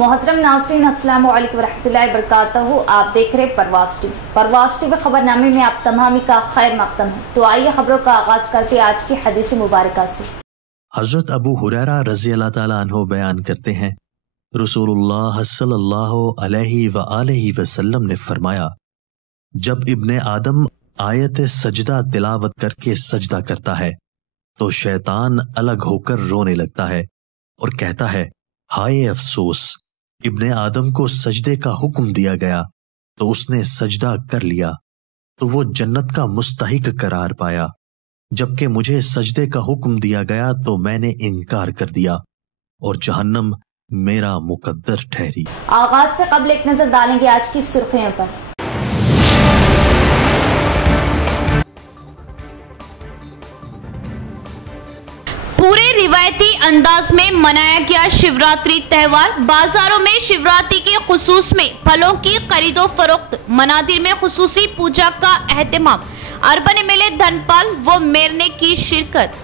मोहतरम नाज़रीन, अस्सलाम वालेकुम वरहमतुल्लाहि वबरकातुहू। आप देख रहे परवाज़ टीवी खबरनामे में आप तमामी का खैर मक़दम है। तो आइए खबरों का आगाज़ करते आज की हदीस मुबारका से। हज़रत अबू हुरैरा रज़ी अल्लाह ताला अन्हु बयान करते हैं, रसूलुल्लाह सल्लल्लाहु अलैहि व आलिहि वसल्लम ने फरमाया, जब इब्ने आदम आयत सजदा तिलावत करके सजदा करता है तो शैतान अलग होकर रोने लगता है और कहता है, हाय अफसोस, इब्ने आदम को सजदे का हुक्म दिया गया तो उसने सजदा कर लिया तो वो जन्नत का मुस्तहिक करार पाया, जबकि मुझे सजदे का हुक्म दिया गया तो मैंने इनकार कर दिया और जहन्नम मेरा मुकद्दर ठहरी। आगाज से कबल एक नजर डालेंगे आज की सुर्खियों पर। पूरे रिवायती अंदाज में मनाया गया शिवरात्रि त्योहार। बाजारों में शिवरात्रि के खुसूस में फलों की खरीदो फरोख्त, मनादिर में खुसूसी पूजा का एहतमाम, अर्बन मेले धनपाल व मेयर ने की शिरकत।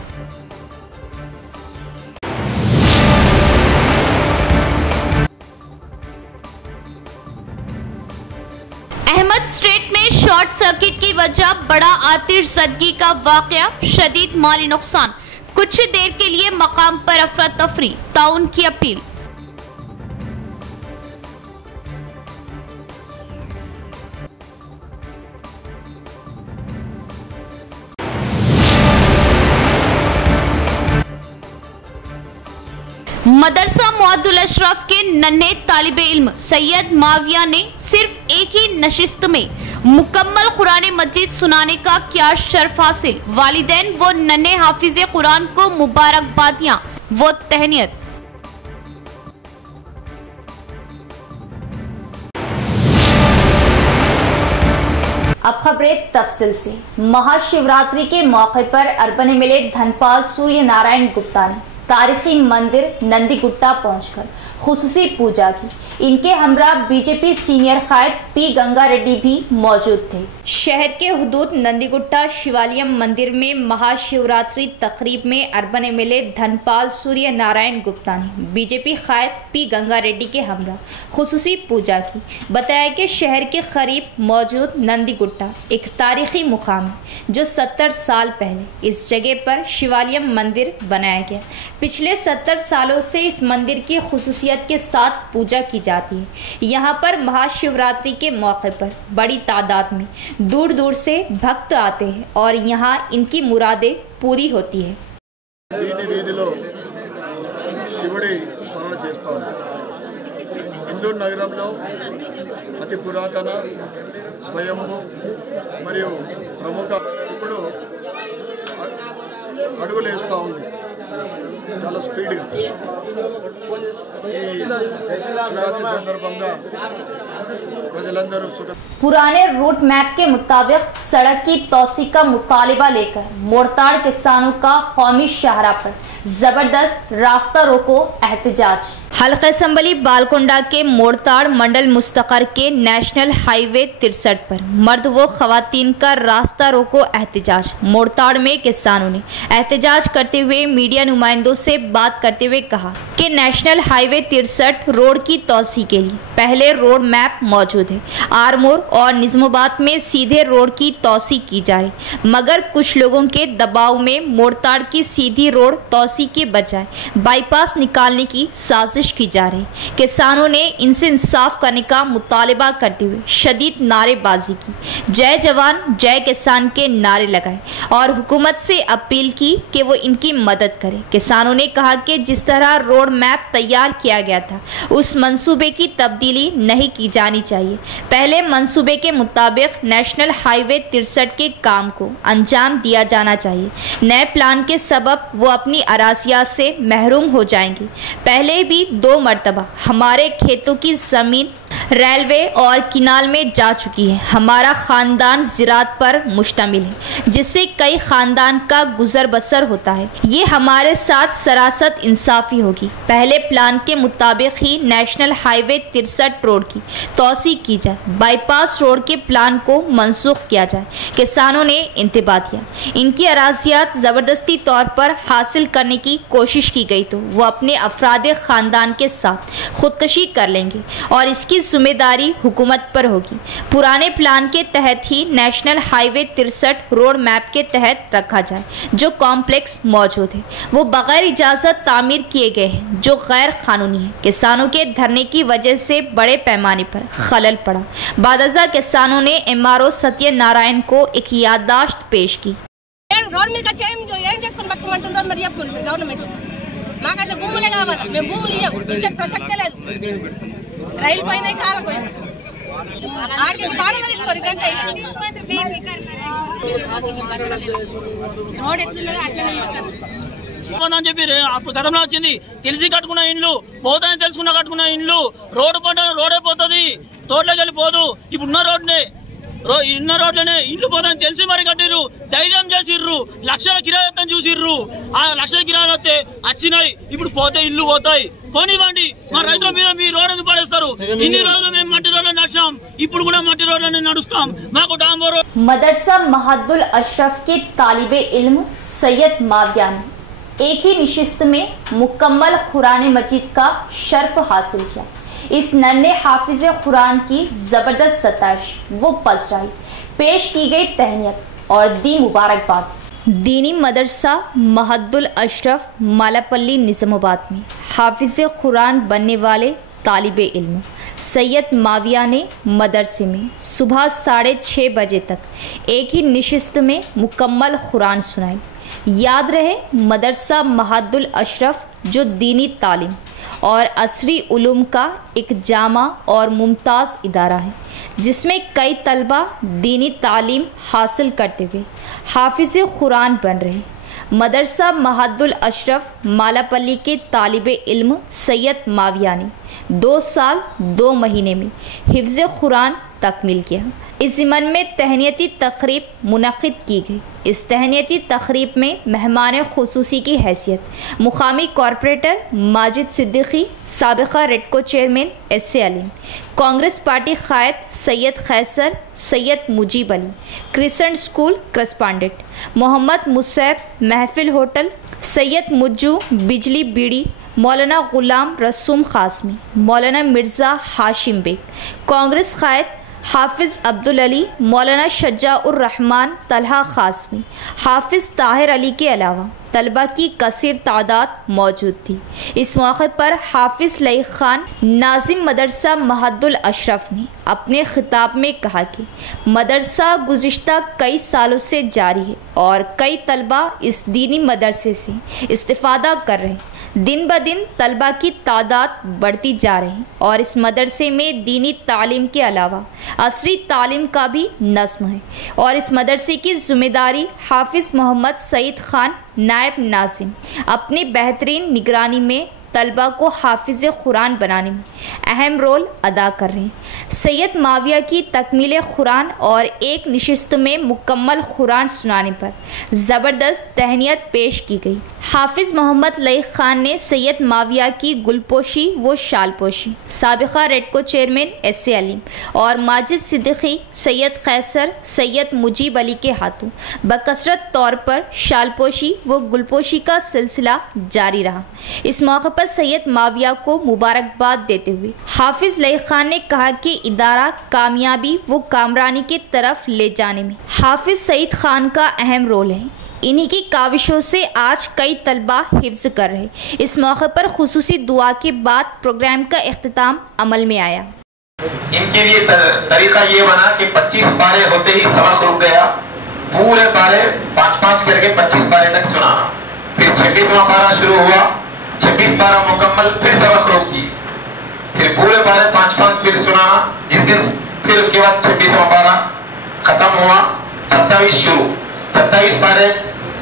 अहमद स्ट्रीट में शॉर्ट सर्किट की वजह बड़ा आतिशज़दगी का वाकया, शदीद माली नुकसान, कुछ देर के लिए मकाम पर अफरा तफरी, ताउन की अपील। मदरसा मुअद्दुल अशरफ के नन्हे तालिबे इल्म सैयद माविया ने सिर्फ एक ही नशिस्त में मुकम्मल कुरान मजीद सुनाने का किया शर्फ हासिल। वालिदैन व नन्हे हाफिज कुरान को मुबारकबादियां व तहनीत। अब खबरें तफसील से। महाशिवरात्रि के मौके पर अर्बन मेले धनपाल सूर्य नारायण गुप्ता ने तारीखी मंदिर नंदीगुट्टा पहुंचकर खुसूसी पूजा की। इनके हमरा बीजेपी सीनियर कायद पी गंगा रेड्डी भी मौजूद थे। शहर के हुदूद नंदीगुट्टा शिवालयम मंदिर में महाशिवरात्रि तकरीब में अर्बन एमएलए धनपाल सूर्य नारायण गुप्ता ने बीजेपी कायद पी गंगा रेड्डी के हमरा खुसूसी पूजा की। बताया कि शहर के करीब मौजूद नंदीगुट्टा एक तारीखी मुकाम है जो 70 साल पहले इस जगह पर शिवालयम मंदिर बनाया गया। पिछले 70 सालों से इस मंदिर की खुसूसियत के साथ पूजा की जाती है। यहाँ पर महाशिवरात्रि के मौके पर बड़ी तादाद में दूर दूर से भक्त आते हैं और यहाँ इनकी मुरादें पूरी होती है। ఇందూరు నగరంలో అతి పురాతన స్వయంభూ మరియు ప్రముఖ ఇప్పుడు అడుగులు వేస్తూ ఉంది చాలా స్పీడ్గా। ఈ శివరాత్రి సందర్భంగా ప్రజలందరూ पुराने रूट मैप के मुताबिक सड़क की तोसी का मुतालिबा लेकर मोड़ताड़ किसानों का कौमी शाहरा पर जबरदस्त रास्ता रोको एहतजाज। हल्का असम्बली बालकोंडा के मोड़ताड़ मंडल मुस्तकर के नेशनल हाईवे 63 पर मर्द व खवातीन का रास्ता रोको एहतजाज। मोड़ताड़ में किसानों ने एहतजाज करते हुए मीडिया नुमाइंदों से बात करते हुए कहा कि नेशनल हाईवे 63 रोड की तोसी के लिए पहले रोड मैप मौजूद है। आरमोर और निजामाबाद में सीधे रोड की तोसी की जा रही, मगर कुछ लोगों के दबाव में मोड़ताड़ की सीधी रोड तोसी के बजाय बाईपास निकालने की साजिश की जा रही। किसानों ने इनसे इंसाफ करने का मुतालिबा करते हुए शदीद नारेबाजी की, जय जवान जय किसान के नारे लगाए और हुकूमत से अपील की कि वो इनकी मदद करे। किसानों ने कहा कि जिस तरह रोड मैप तैयार किया गया था उस मंसूबे की तब्दीली नहीं की जानी चाहिए। पहले मंसूबे के मुताबिक नेशनल हाईवे 63 के काम को अंजाम दिया जाना चाहिए। नए प्लान के सबब वो अपनी अरासियात से महरूम हो जाएंगे। पहले भी 2 मरतबा हमारे खेतों की ज़मीन रेलवे और किनाल में जा चुकी है। हमारा खानदान ज़राअत पर मुश्तमिल है, जिससे कई खानदान का गुजर बसर होता है। ये हमारे साथ सरासत इंसाफी होगी। पहले प्लान के मुताबिक ही नेशनल हाईवे 63 रोड की तोसी की जाए, बाईपास रोड के प्लान को मनसूख किया जाए। किसानों ने इंतबा दिया, इनकी अराजियात ज़बरदस्ती तौर पर हासिल करने की कोशिश की गई तो वो अपने अफराद खानदान के साथ खुदकशी कर लेंगे और इसकी जिम्मेदारी हुकूमत पर होगी। पुराने प्लान के तहत ही नेशनल हाईवे 63 रोड मैप के तहत रखा जाए। जो कॉम्प्लेक्स मौजूद है वो बगैर इजाज़त तामीर किए गए हैं, जो गैर कानूनी है। किसानों के धरने की वजह से बड़े पैमाने पर खलल पड़ा। बादजा किसानों ने MRO सत्यनारायण को एक याददाश्त पेश की। గవర్నమెంట్ చేయం ఏం చేసుకొని బతుకమంటున్నారు మరి చెప్పండి గవర్నమెంట్ మాకైతే భూములే కావాలి మేము భూములు ఇయ్యం ఇచ్చే ప్రసక్తే లేదు రైలు పోయినాయి కాల పోయింది ఆడికి బాణలు తీసుకోరు గంటే రోడ్ ఎట్లున్నదో అట్లనే తీసుకోరు అని చెప్పి అప్పుడు గతంలో వచ్చింది తెలిసి కట్టుకున్న ఇండ్లు పోతాయని తెలుసుకున్న కట్టుకున్న ఇండ్లు రోడ్డు పంట రోడే పోతుంది తోటలోకి వెళ్ళిపోదు ఇప్పుడున్న రోడ్నే ఇన్న రోడ్లనే ఇల్లు పోతాయని తెలిసి మరి కట్టిర్రు ధైర్యం చేసిర్రు లక్షల కిరాయి చూసిర్రు ఆ లక్షల కిరాయిలు వస్తే వచ్చినాయి ఇప్పుడు పోతే ఇల్లు పోతాయి పోనివ్వండి మా రైతుల మీద మీ రోడ్ ఎందుకు పడేస్తారు ఇన్ని రోజులు మేము మట్టి రోడ్లు నడిచాం ఇప్పుడు కూడా మట్టి రోడ్లనే నడుస్తాం మాకు డాంబో రోడ్ मदरसा महद्दुल अशरफ के तालिबे इल्म सैयद माविया ने एक ही निशिस्त में मुकम्मल कुरान मजीद का शर्फ हासिल किया। इस नर ने हाफिज कुरान की जबरदस्त सताइश वो पसराई, पेश की गई तहनीत और दी मुबारकबाद। दीनी मदरसा महद्दुल अशरफ मालापल्ली निज़ामाबाद में हाफिज कुरान बनने वाले तालिबे इल्म सैयद माविया ने मदरसे में सुबह 6:30 बजे तक एक ही निशिस्त में मुकम्मल कुरान सुनाई। याद रहे, मदरसा महद्दुल अशरफ जो दीनी तालीम और असरी उलूम का एक जामा और मुमताज़ इदारा है, जिसमें कई तलबा दीनी तालीम हासिल करते हुए हाफिज कुरान बन रहे। मदरसा महद्दुल अशरफ मालापल्ली के तालिबे इल्म सैयद माविया ने 2 साल 2 महीने में हिफ्ज़ कुरान तकमील किया। इस ज़िमन में तहनीती तकरीब मुनक़िद की गई। इस तहनीती तकरीब में मेहमान खुसूसी की हैसियत मुकामी कॉरपोरेटर माजिद सिद्दीकी, साबिक़ा REDCO chairman S.A. Aleem, Congress party क़ायद Syed Khaiser, Syed Mujeeb Ali, crescent school correspondent Mohammed Musaib, Mehfil hotel Syed Mujju, बिजली बीड़ी, मौलाना गुलाम रसूम कासमी, मौलाना मिर्ज़ा हाशिम बेग, कांग्रेस क़ायद हाफिज़ अब्दुल अली, मौलाना शज्जाउर रहमान तलहा कासमी, हाफिज़ ताहिर अली के अलावा तलबा की कसीर तादाद मौजूद थी। इस मौके पर हाफिज़ लई खान नाजिम मदरसा महद्दुल अशरफ ने अपने खिताब में कहा कि मदरसा गुज़िश्ता कई सालों से जारी है और कई तलबा इस दीनी मदरसे से इस्तिफ़ादा कर रहे हैं। दिन ब दिन तलबा की तादाद बढ़ती जा रही और इस मदरसे में दीनी तालीम के अलावा असरी तालीम का भी नज़्म है और इस मदरसे की ज़िम्मेदारी हाफिज़ मोहम्मद सईद ख़ान नायब नाज़िम अपनी बेहतरीन निगरानी में तलबा को हाफिज़ कुरान बनाने में अहम रोल अदा कर रहे हैं। सैयद माविया की तकमील कुरान और एक निशिस्त में मुकम्मल कुरान सुनाने पर ज़बरदस्त तहनीत पेश की गई। हाफिज़ मोहम्मद लई ख़ान ने सैयद माविया की गुलपोशी व शालपोशी साबिक़ा रेडको चेयरमैन S.A. अलीम और माजिद सिद्दीकी, सैयद खैसर, सैयद मुजीब अली के हाथों बकसरत तौर पर शालपोशी व गुलपोशी का सिलसिला जारी रहा। इस मौके पर सैयद माविया को मुबारकबाद देते हुए हाफिज़ लई ख़ान ने कहा कि इदारा कामयाबी व कामरानी की तरफ ले जाने में हाफिज़ सईद ख़ान का अहम रोल है। इन्हीं की काविशों से आज कई तलबा हिफ्ज़ कर रहे। इस मौके पर खुसूसी दुआ के बाद प्रोग्राम का इख्तिताम अमल में आया। इनके लिए तरीका ये बना कि 25 पारे होते ही सबक रुक गया, पूरे पारे 5-5 करके 25 पारे तक सुनाना, फिर 26वां पारा शुरू हुआ, 26 पारा मुकम्मल, फिर सबक रोक दी, फिर पूरे पारे 5-5 फिर सुनाना जिस दिन, फिर उसके बाद 26वां पारा खत्म हुआ, 27 शुरू, 27 पारे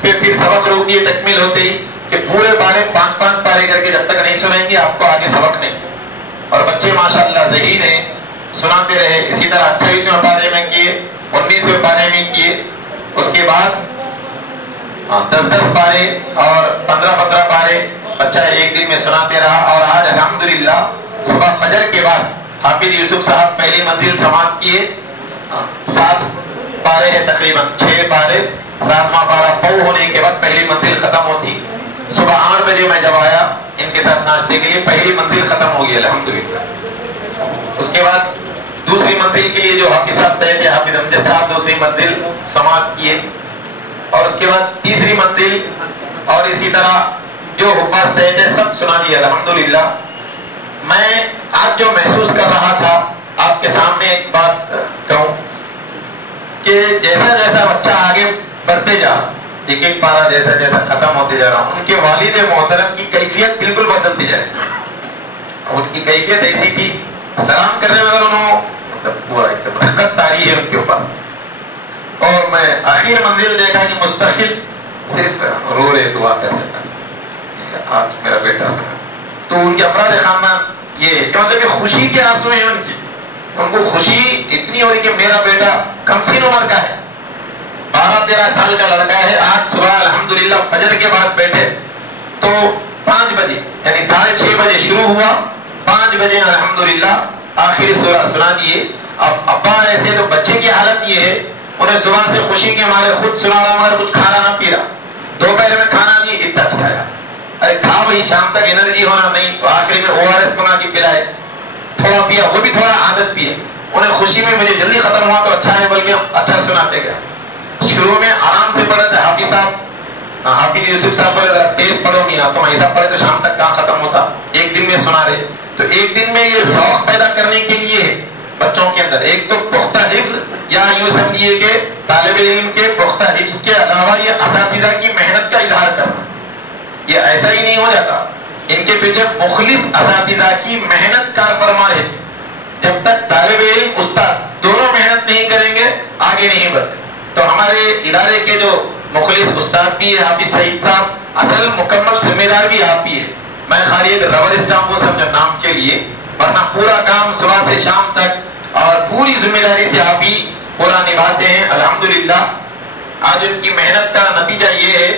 पे फिर सबक रोक दिए तकमील होते ही कि पूरे पारे 5-5 पारे करके जब तक नहीं सुनाएंगे आपको आगे सबक नहीं। और बच्चे माशाअल्लाह ज़हीन हैं, सुनाते रहे। इसी तरह 28वें पारे में किए, 19वें पारे में किए, उसके बाद 10-10 पारे और 15-15 पारे बच्चा एक दिन में सुनाते रहा। और आज अल्हम्दुलिल्लाह सुबह फजर के बाद हाफिज यूसुफ साहब पहली मंजिल समाप्त किए। 7 पारे है, तकरीबन 6 पारे, 7वां पारा पौ होने के बाद पहली मंजिल खत्म होती। सुबह 8 बजे मैं जब आया इनके साथ नाश्ते के लिए, पहली मंजिल खत्म हो गई अल्हम्दुलिल्लाह। उसके बाद दूसरी मंजिल के लिए जो हाफिज साहब तय थे, हाफिज अमजद साहब दूसरी मंजिल समाप्त किए। और उसके बाद तीसरी मंजिल और इसी तरह जो हुफ़ाज़ तय थे सब सुना दिए अल्हम्दुलिल्लाह। मैं आज जो महसूस कर रहा था आपके सामने एक बात कहूं कि जैसा जैसा बच्चा आगे बढ़ते जा, एक एक पारा जैसा जैसा खत्म होते जा रहा, उनके वालिद मोहतरम की कैफियत बिल्कुल बदलती जाए। उनकी कैफियत ऐसी थी, सलाम करने में अगर उन्होंने मतलब पूरा एकदम रखत तारी है उनके ऊपर। और मैं आखिर मंजिल देखा कि मुस्तकिल सिर्फ रो रहे, दुआ कर रहे, आज मेरा बेटा सुना। तो उनके अफराद खानदान ये मतलब कि खुशी के आंसू हैं उनकी। उनको खुशी इतनी हो रही कि मेरा बेटा कमसिन उम्र का है, 12-13 साल का लड़का है। आज सुबह अल्हम्दुलिल्लाह फजर के बाद बैठे तो 5 बजे यानी 6:30 बजे शुरू हुआ, 5 बजे अल्हम्दुलिल्लाह आखिरी सूरा सुना दिए। अब अब्बा ऐसे तो बच्चे की हालत ये है, उन्हें सुबह से खुशी के मारे खुद सुना रहा मगर कुछ खाना ना पी रहा। दोपहर में खाना दिए, इतना खाया, अरे खा भाई शाम तक एनर्जी होना नहीं, तो आखिरी में ORS बना के पिलाए, थोड़ा पिया, वो भी थोड़ा आदत पिए। उन्हें खुशी में मुझे जल्दी खत्म हुआ तो अच्छा है, बल्कि अच्छा सुनाते गया। शुरू में आराम से पढ़े थे हाफिज साहब, हाफिज यूसुफ साहब बोले जरा तेज पढ़ो मियां, तुम ऐसा पढ़े तो शाम तक कहाँ खत्म होता, एक दिन में सुना रहे। तो एक दिन में ये शौक पैदा करने के लिए बच्चों के अंदर एक तो पुख्ता हिफ्ज, या यूं समझिए कि तालिब इल्म के पुख्ता हिफ्ज के अलावा ये असातिज़ा की मेहनत का इजहार करना, ये ऐसा ही नहीं हो जाता। इनके पीछे मुखलिस असातिज़ा की मेहनत कार फरमा है। जब तक तालिब इल्म उस्ताद दोनों मेहनत नहीं करेंगे आगे नहीं बढ़ते। तो हमारे इदारे के जो मुखलिस उस्ताद भी है हाफिज सईद साहब, असल मुकम्मल जिम्मेदार भी आप ही है। मैं खाली एक रबर स्टाम्प को समझा नाम के लिए, वरना पूरा काम सुबह से शाम तक और पूरी जिम्मेदारी से आप ही पूरा निभाते हैं अल्हम्दुलिल्लाह। आज उनकी मेहनत का नतीजा ये है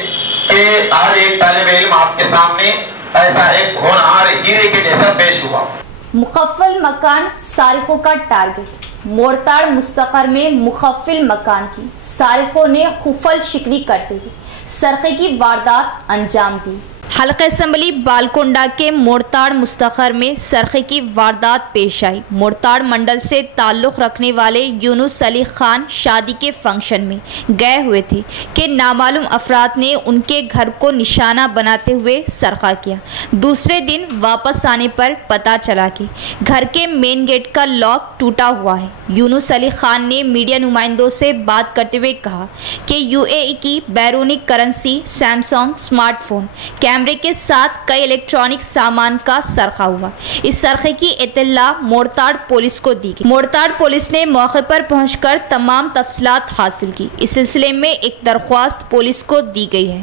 कि आज एक तालिब इल्म आपके सामने ऐसा एक होनहार हीरे के जैसा पेश हुआ। मुखफ़्फ़ल मकान सारिकों का टारगेट। मोड़ताड़ मुस्तकर में मुखफ़्फ़ल मकान की सारिकों ने खुफल शिकनी करते हुए सरक़े की वारदात अंजाम दी। हल्का असम्बली बालकोंडा के मोड़ताड़ मुस्तखर में सरक़े की वारदात पेश आई। मोड़ताड़ मंडल से ताल्लुक़ रखने वाले यूनुस अली खान शादी के फंक्शन में गए हुए थे कि नामालूम अफराद ने उनके घर को निशाना बनाते हुए सरक़ा किया। दूसरे दिन वापस आने पर पता चला कि घर के मेन गेट का लॉक टूटा हुआ है। यूनुस अली खान ने मीडिया नुमाइंदों से बात करते हुए कहा कि UAE की बैरूनी करेंसी, सैमसंग स्मार्टफोन, कैमरे के साथ कई इलेक्ट्रॉनिक सामान का सरक़ा हुआ। इस सरक़े की इत्तला मोड़ताड़ पुलिस को दी गई। मोड़ताड़ पुलिस ने मौके पर पहुंचकर तमाम तफसीलात हासिल की। इस सिलसिले में एक दरख्वास्त पुलिस को दी गई है।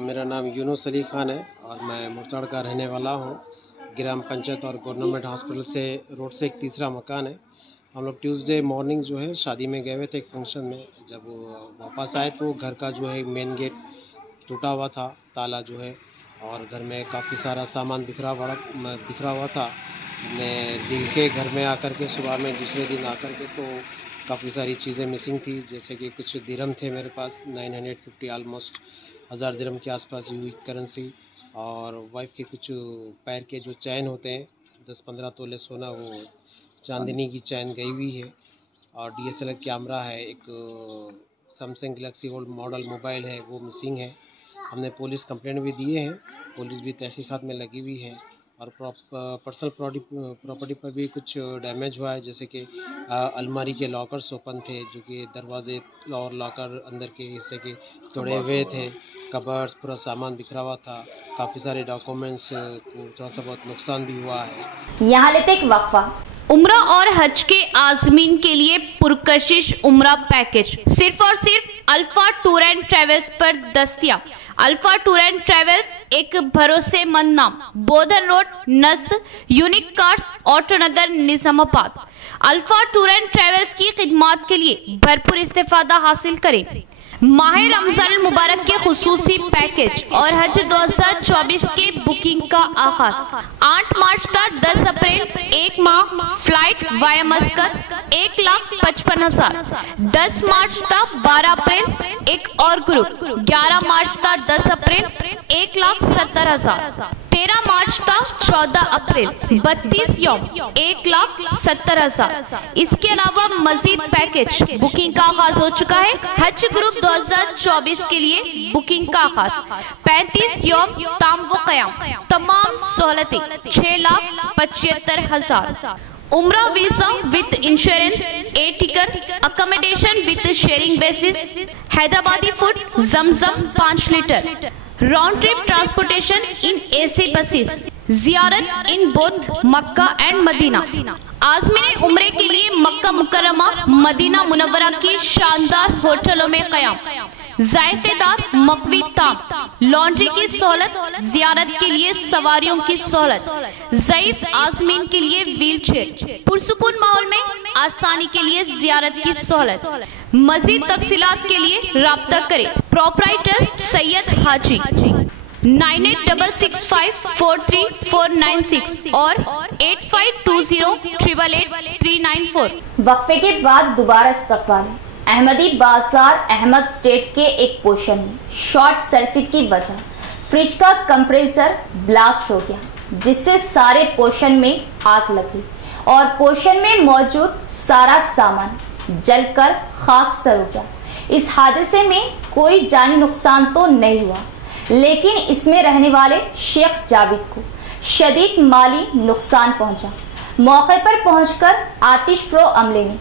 मेरा नाम यूनुस अली खान है और मैं मोड़ताड़ का रहने वाला हूँ। ग्राम पंचायत और गवर्नमेंट हॉस्पिटल से रोड से एक तीसरा मकान है। हम लोग ट्यूसडे मॉर्निंग जो है शादी में गए हुए थे एक फंक्शन में। जब वापस आए तो घर का जो है मेन गेट टूटा हुआ था, ताला जो है, और घर में काफ़ी सारा सामान बिखरा हुआ था। मैं देखे घर में आकर के सुबह में दूसरे दिन आकर के तो काफ़ी सारी चीज़ें मिसिंग थी, जैसे कि कुछ दिरहम थे मेरे पास 950 ऑलमोस्ट 1000 दिरहम के आसपास हुई करेंसी, और वाइफ के कुछ पैर के जो चैन होते हैं 10-15 तोले सोना, वो चांदनी की चैन गई हुई है, और DSLR कैमरा है, एक Samsung Galaxy old model mobile है, वो मिसिंग है। हमने पुलिस कंप्लेंट भी दिए हैं, पुलिस भी तहकीकात में लगी हुई है, और पर्सनल प्रॉपर्टी पर भी कुछ डैमेज हुआ है, जैसे कि अलमारी के लॉकर्स ओपन थे, जो कि दरवाजे और लॉकर अंदर के हिस्से के तोड़े हुए थे, कबर्ड्स पूरा सामान बिखरा हुआ था, काफ़ी सारे डॉक्यूमेंट्स को थोड़ा सा बहुत नुकसान भी हुआ है। यहाँ लेते एक वक्फा। उम्रा और हज के आज़मीन के लिए पुरकशिश उम्रा पैकेज सिर्फ और सिर्फ अल्फा टूर एंड ट्रेवल्स पर दस्तयाब। अल्फा टूर एंड ट्रेवल्स एक भरोसेमंद नाम, बोधन रोड, नज़द, unique cars, Autonagar, Nizamabad. Alpha tour and travels की खिदमात के लिए भरपूर इस्तेफादा हासिल करें। माह रमजान मुबारक के खुसूसी पैकेज और हज 2024 के बुकिंग का आगाज 8 मार्च तक 10 अप्रैल 1 माह फ्लाइट वाया मस्कत 1,55,000, 10 मार्च तक 12 अप्रैल एक और ग्रुप, 11 मार्च तक 10 अप्रैल 1,70,000, 13 मार्च तक 14 अप्रैल 32 यौम 1,70,000। इसके अलावा मजीद पैकेज बुकिंग का आगाज हो चुका है। हज ग्रुप 2024 के लिए बुकिंग का आगाज 35 यौम ताम व क़याम, तमाम सहूलतें 6,75,000। उम्रा visa with insurance, a ticket, accommodation with sharing basis, Hyderabadi food, Zamzam 5 litre, round trip transportation in AC buses, जियारत in both Mecca and Medina. आज़मीन उम्रे के लिए मक्का मुकर्रमा, मदीना मुनव्वरा की शानदार होटलों में क़याम, जायदेदार मकवी ताम, लॉन्ड्री की सहूलत, जियारत के लिए सवारियों की सहूलत, ज़ईफ आज़मीन के लिए व्हील चेयर, पुरसुकून माहौल में आसानी के लिए जियारत की सहूलत। मजीद तफसीलात के लिए राब्ता करें प्रोपराइटर सैयद हाजी 9866543496 और 8520888394। वक्फे के बाद दोबारा इस्तकबाल। अहमदी बाजार अहमद स्टेट के एक पोर्शन में शॉर्ट सर्किट की वजह फ्रिज का कंप्रेसर ब्लास्ट हो गया, जिससे सारे पोर्शन में आग लगी और पोर्शन में मौजूद सारा सामान जलकर खाकस्तर हो गया। इस हादसे में कोई जानी नुकसान तो नहीं हुआ, लेकिन इसमें रहने वाले शेख जावेद को शदीद माली नुकसान पहुंचा। मौके पर पहुंचकर आतिश प्रो अमले ने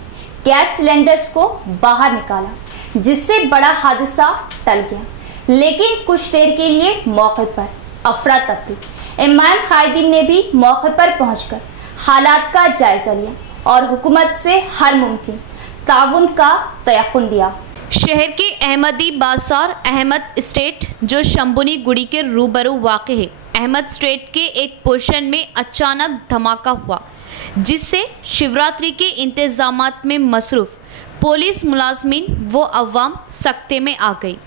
गैस सिलेंडर्स को बाहर निकाला, जिससे बड़ा हादसा टल गया। लेकिन कुछ देर के लिए मौके पर अफरा तफरी। इमाम कायदीन ने भी मौके पर पहुंचकर हालात का जायजा लिया और हुकूमत से हर मुमकिन ताउन का तयक़ुन दिया। शहर के अहमदी बाजार अहमद स्टेट, जो शंभुनी गुड़ी के रूबरू वाक़े है, अहमद स्ट्रीट के एक पोर्शन में अचानक धमाका हुआ, जिससे शिवरात्रि के इंतजामात में मसरूफ पुलिस मुलाजमीन व अवाम सख्ते में आ गई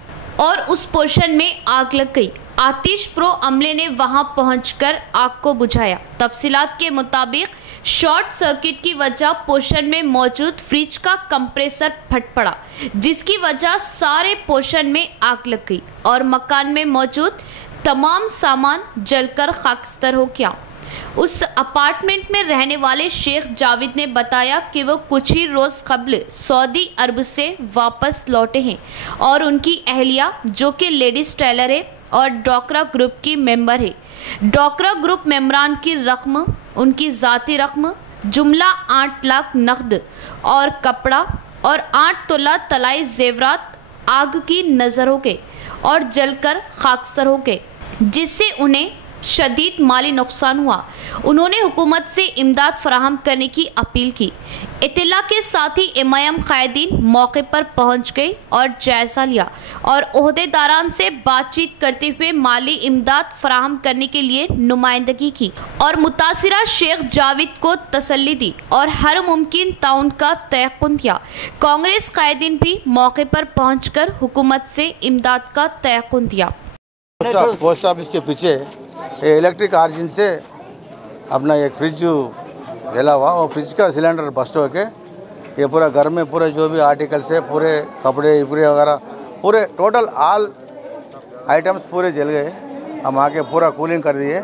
और उस पोर्शन में आग लग गई। आतिश प्रो अमले ने वहां पहुंचकर आग को बुझाया। तफसीलात के मुताबिक शॉर्ट सर्किट की वजह पोर्शन में मौजूद फ्रिज का कंप्रेसर फट पड़ा, जिसकी वजह सारे पोर्शन में आग लग गई और मकान में मौजूद तमाम सामान जलकर खाकस्तर हो गया। उस अपार्टमेंट में रहने वाले शेख जावेद ने बताया कि वो कुछ ही रोज़ कबल सऊदी अरब से वापस लौटे हैं और उनकी अहलिया, जो कि लेडीज़ टेलर है और डोकरा ग्रुप की मेंबर है। डोकरा ग्रुप मेंबरान की रकम, उनकी ज़ाती रकम जुमला 8 लाख नकद और कपड़ा और 8 तोला तलाई जेवरात आग की नज़र हो गए और जलकर खाकस्तर हो गए, जिससे उन्हें शदीद माली नुकसान हुआ। उन्होंने हुकूमत से इमदाद फराहम करने की अपील की। इत्तला के साथ ही इमाम कायदीन मौके पर पहुंच गए और जायजा लिया और ओहदेदारान से बातचीत करते हुए माली इमदाद फराहम करने के लिए नुमाइंदगी की और मुतासिरा शेख जावेद को तसल्ली दी और हर मुमकिन ताउन का तयक़ुन दिया। कांग्रेस कायदीन भी मौके पर पहुंचकर हुकूमत से इमदाद का तयक़ुन दिया। पोस्ट ऑफिस के पीछे इलेक्ट्रिक ऑरिजिन से अपना एक फ्रिज जला हुआ और फ्रिज का सिलेंडर बस्ट होके ये पूरा घर में पूरे जो भी आर्टिकल्स है, पूरे कपड़े उपड़े वगैरह पूरे टोटल ऑल आइटम्स पूरे जल गए। हम आके पूरा कूलिंग कर दिए,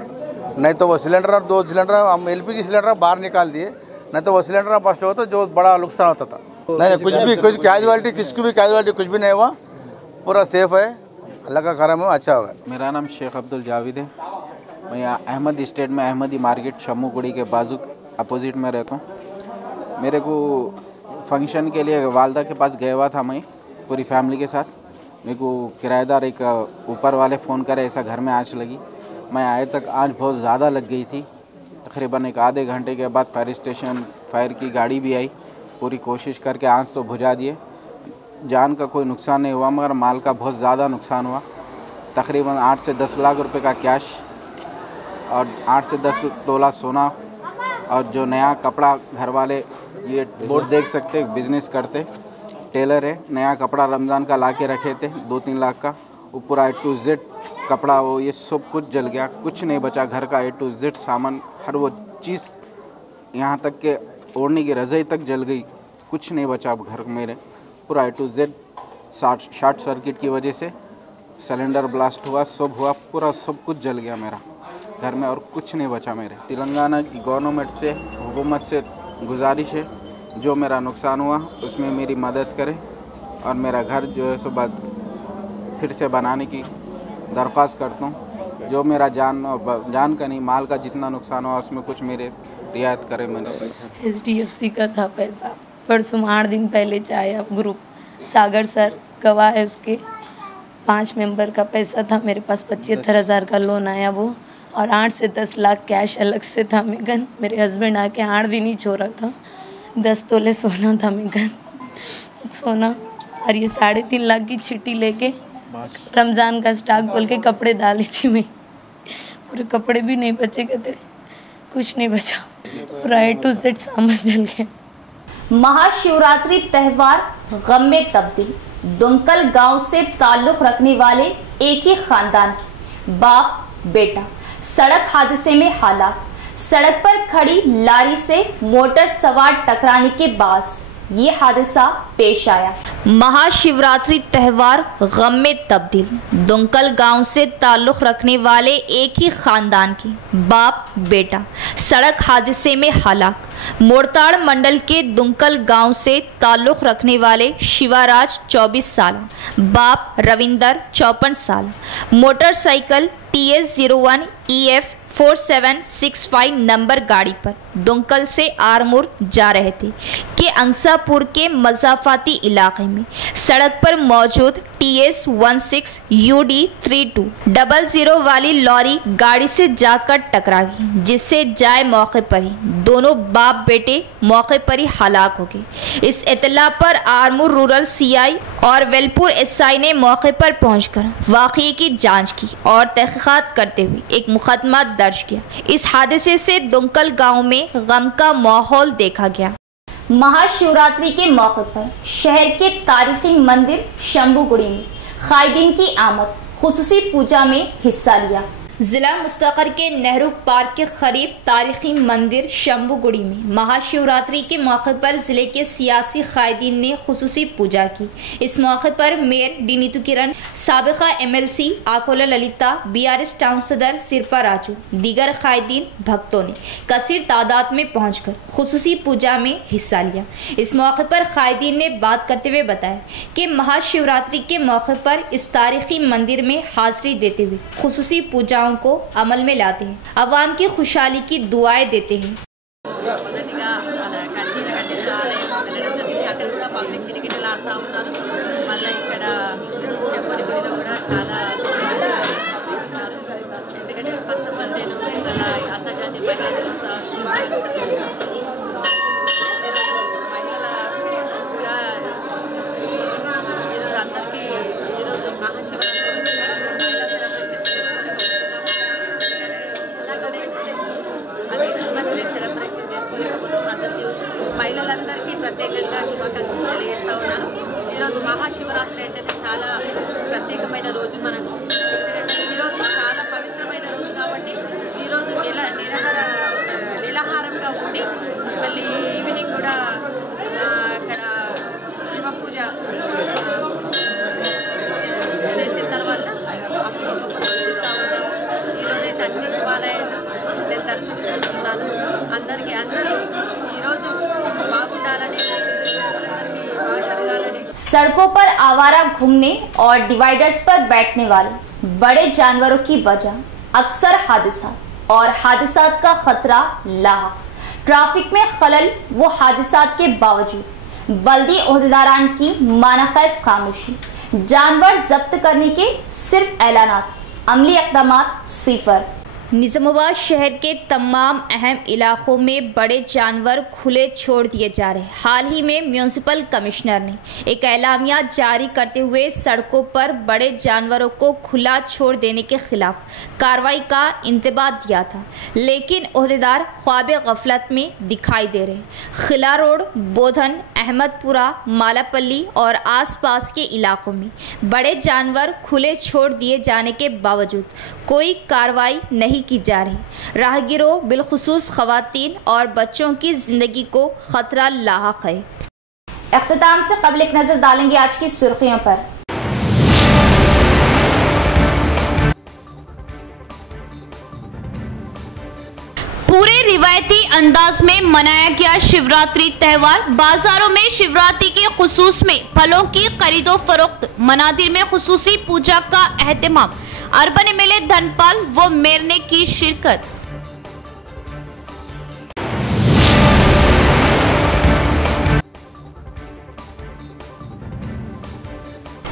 नहीं तो वो सिलेंडर और 2 सिलेंडर हम एलपीजी सिलेंडर बाहर निकाल दिए, नहीं तो वो सिलेंडर बस्ट होता जो बड़ा नुकसान होता था। नहीं कुछ कैजुअलिटी, किसकी भी कैजुअलिटी कुछ भी नहीं हुआ, पूरा सेफ है, अल्लाह का करम है, अच्छा होगा। मेरा नाम शेख अब्दुल जावेद है। मैं यहाँ अहमद स्टेट में अहमदी मार्केट शम्मू-गुड़ी के बाजू अपोजिट में रहता हूँ। मेरे को फंक्शन के लिए वालदा के पास गया हुआ था, मैं पूरी फैमिली के साथ। मेरे को किराएदार एक ऊपर वाले फ़ोन करे ऐसा घर में आँच लगी। मैं आए तक आँच बहुत ज़्यादा लग गई थी। तकरीबन एक आधे घंटे के बाद फायर स्टेशन फायर की गाड़ी भी आई, पूरी कोशिश करके आंच तो बुझा दिए। जान का कोई नुकसान नहीं हुआ मगर माल का बहुत ज़्यादा नुकसान हुआ। तकरीबन 8 से 10 लाख रुपए का कैश और 8 से 10 तोला सोना और जो नया कपड़ा, घर वाले ये बोर्ड देख सकते, बिजनेस करते, टेलर है, नया कपड़ा रमज़ान का ला के रखे थे 2-3 लाख का, वो पूरा A to Z कपड़ा, वो ये सब कुछ जल गया, कुछ नहीं बचा। घर का A to Z सामान, हर वो चीज़, यहाँ तक के ओढ़ने की रज़ाई तक जल गई, कुछ नहीं बचा अब घर मेरे। पूरा A to Z short circuit की वजह से सिलेंडर ब्लास्ट हुआ, सब हुआ, पूरा सब कुछ जल गया मेरा घर में और कुछ नहीं बचा मेरे। तेलंगाना की गवर्नमेंट से, हुकूमत से गुजारिश है, जो मेरा नुकसान हुआ उसमें मेरी मदद करे और मेरा घर जो है सो फिर से बनाने की दरख्वास्त करता हूँ। जो मेरा जान का नहीं, माल का जितना नुकसान हुआ उसमें कुछ मेरे रियायत करे। मेरा पैसा HDFC का था पैसा, परसों 8 दिन पहले आया ग्रुप, सागर सर गवाह है, उसके 5 मेंबर का पैसा था मेरे पास। 75,000 का लोन आया वो, और 8 से 10 लाख कैश अलग से था। मेगन मेरे हस्बैंड आके 8 दिन ही छोड़ा था। 10 तोले सोना था मेगन, सोना, और ये 3.5 लाख की चिट्ठी लेके रमज़ान का स्टॉक बोल के कपड़े डाली थी मैं। पूरे कपड़े भी नहीं बचे, कहते कुछ नहीं बचा, पूरा A to Z सामान जल गया। महाशिवरात्रि त्यौहार गम में तब्दील। दुंकल गांव से ताल्लुक रखने वाले एक ही खानदान के बाप बेटा सड़क हादसे में हलाक। सड़क पर खड़ी लारी से मोटर सवार टकराने के बाद ये हादसा पेश आया। महाशिवरात्रि त्यौहार गम में तब्दील। दुंकल गांव से ताल्लुक रखने वाले एक ही खानदान के बाप बेटा सड़क हादसे में हलाक। मोड़ताड़ मंडल के दुंकल गांव से ताल्लुक रखने वाले शिवाराज 24 साल, बाप रविंदर 54 साल, मोटरसाइकिल TS01 EF 4765 नंबर गाड़ी पर दुंकल से आरमूर जा रहे थे कि अंसापुर के मजाफाती इलाके में सड़क पर मौजूद TS16 UD 3200 वाली लॉरी गाड़ी से जाकर टकरा गई, जिससे जाए मौके पर ही दोनों बाप बेटे मौके पर ही हलाक हो गए। इस इत्तला पर आरमूर रूरल CI और वेलपुर SI ने मौके पर पहुंचकर वाक़ये की जांच की और तहक़ीक़ात करते हुए एक मुकदमा दर्ज किया। इस हादसे से दुंकल गांव में गम का माहौल देखा गया। महाशिवरात्रि के मौके पर शहर के तारीखी मंदिर शंभुगुड़ी में खाइदीन की आमद खुसूसी पूजा में हिस्सा लिया। जिला मुस्तकर के नेहरू पार्क के करीब तारीखी मंदिर शंभुगुड़ी में महाशिवरात्रि के मौके पर जिले के सियासी कायदीन ने खुसूसी पूजा की। इस मौके पर मेयर डी नीतू किरण, साबिका MLC Akola Lalita, BRS town सदर सिरपा राजू, दीगर कायदीन भक्तों ने कसीर तादाद में पहुंचकर खुसूसी पूजा में हिस्सा लिया। इस मौके पर कायदीन ने बात करते हुए बताया कि महाशिवरात्रि के मौके पर इस तारीखी मंदिर में हाजिरी देते हुए खुसूसी पूजाओं को अमल में लाते हैं, अवाम की खुशहाली की दुआएं देते हैं। మహిళలందరికీ ప్రత్యేకంగా శుభాకాంక్షలు తెలియజేస్తా ఉన్నాను। ఈరోజు మహాశివరాత్రి అంటేనే చాలా ప్రత్యేకమైన రోజు మనకు। ఈరోజు చాలా పవిత్రమైన రోజు కాబట్టి ఈరోజు నిరాహారంగా ఉండి మళ్ళీ ఈవినింగ్ కూడా అక్కడ శివ పూజ చేసిన తర్వాత అప్పుడు పూజిస్తూ ఉంటాము। ఈరోజైతే అన్ని శివాలయాలు నేను దర్శించుకుంటున్నాను। అందరూ ఈరోజు బాగుండాలని, सड़कों पर आवारा घूमने और डिवाइडर्स पर बैठने वाले बड़े जानवरों की वजह अक्सर हादसा और हादसात का खतरा लाख। ट्रैफिक में खलल वो हादसात के बावजूद बल्दी ओहदेदारान की मानाखैज खामोशी, जानवर जब्त करने के सिर्फ ऐलानात, अमली इक़दामात सिफर। निजामाबाद शहर के तमाम अहम इलाकों में बड़े जानवर खुले छोड़ दिए जा रहे हैं। हाल ही में म्यूनिसिपल कमिश्नर ने एक एलामिया जारी करते हुए सड़कों पर बड़े जानवरों को खुला छोड़ देने के खिलाफ कार्रवाई का इंतबाह दिया था, लेकिन ओहदेदार ख्वाब गफलत में दिखाई दे रहे हैं। खिला रोड, बोधन, अहमदपुरा, मालापल्ली और आसपास के इलाकों में बड़े जानवर खुले छोड़ दिए जाने के बावजूद कोई कार्रवाई नहीं की जा रही। राहगीरों, बिलखुसूस खवातीन और बच्चों की जिंदगी को खतरा लाहक है। इख्तिताम से कबल एक नजर डालेंगे आज की सुर्खियों पर। पूरे रिवायती अंदाज में मनाया गया शिवरात्रि त्योहार। बाजारों में शिवरात्रि के खुसूस में फलों की खरीदो फरोख्त, मनादिर में खुसूसी पूजा का एहतमाम। अर्बन एमएलए धनपाल व मेयर ने की शिरकत।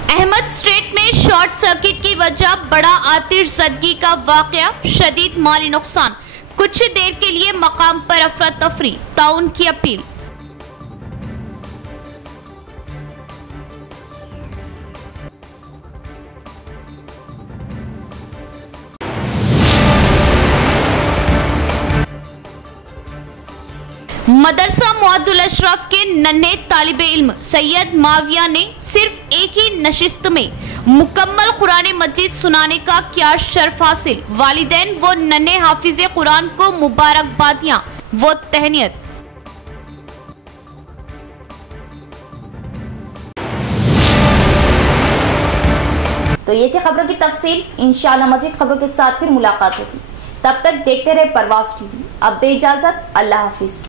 अहमद स्ट्रीट में शॉर्ट सर्किट की वजह बड़ा आतिशज़दगी का वाकया, शदीद माली नुकसान। कुछ देर के लिए मकाम पर अफरा तफरी, ताउन की अपील। मदरसा मुअद्दुल अशरफ के नन्हे तालिबे इल्म सैयद माविया ने सिर्फ एक ही नशिस्त में मुकम्मल कुरान मजीद सुनाने का किया शर्फ हासिल। वालिदैन व नन्हे हाफिज कुरान को मुबारकबादियां व तहनीयत। तो ये थी खबरों की तफसील। इंशाअल्लाह मजीद खबरों के साथ फिर मुलाकात होगी। तब तक देखते रहे परवाज़ टीवी। अब दे इजाजत, अल्लाह हाफिज।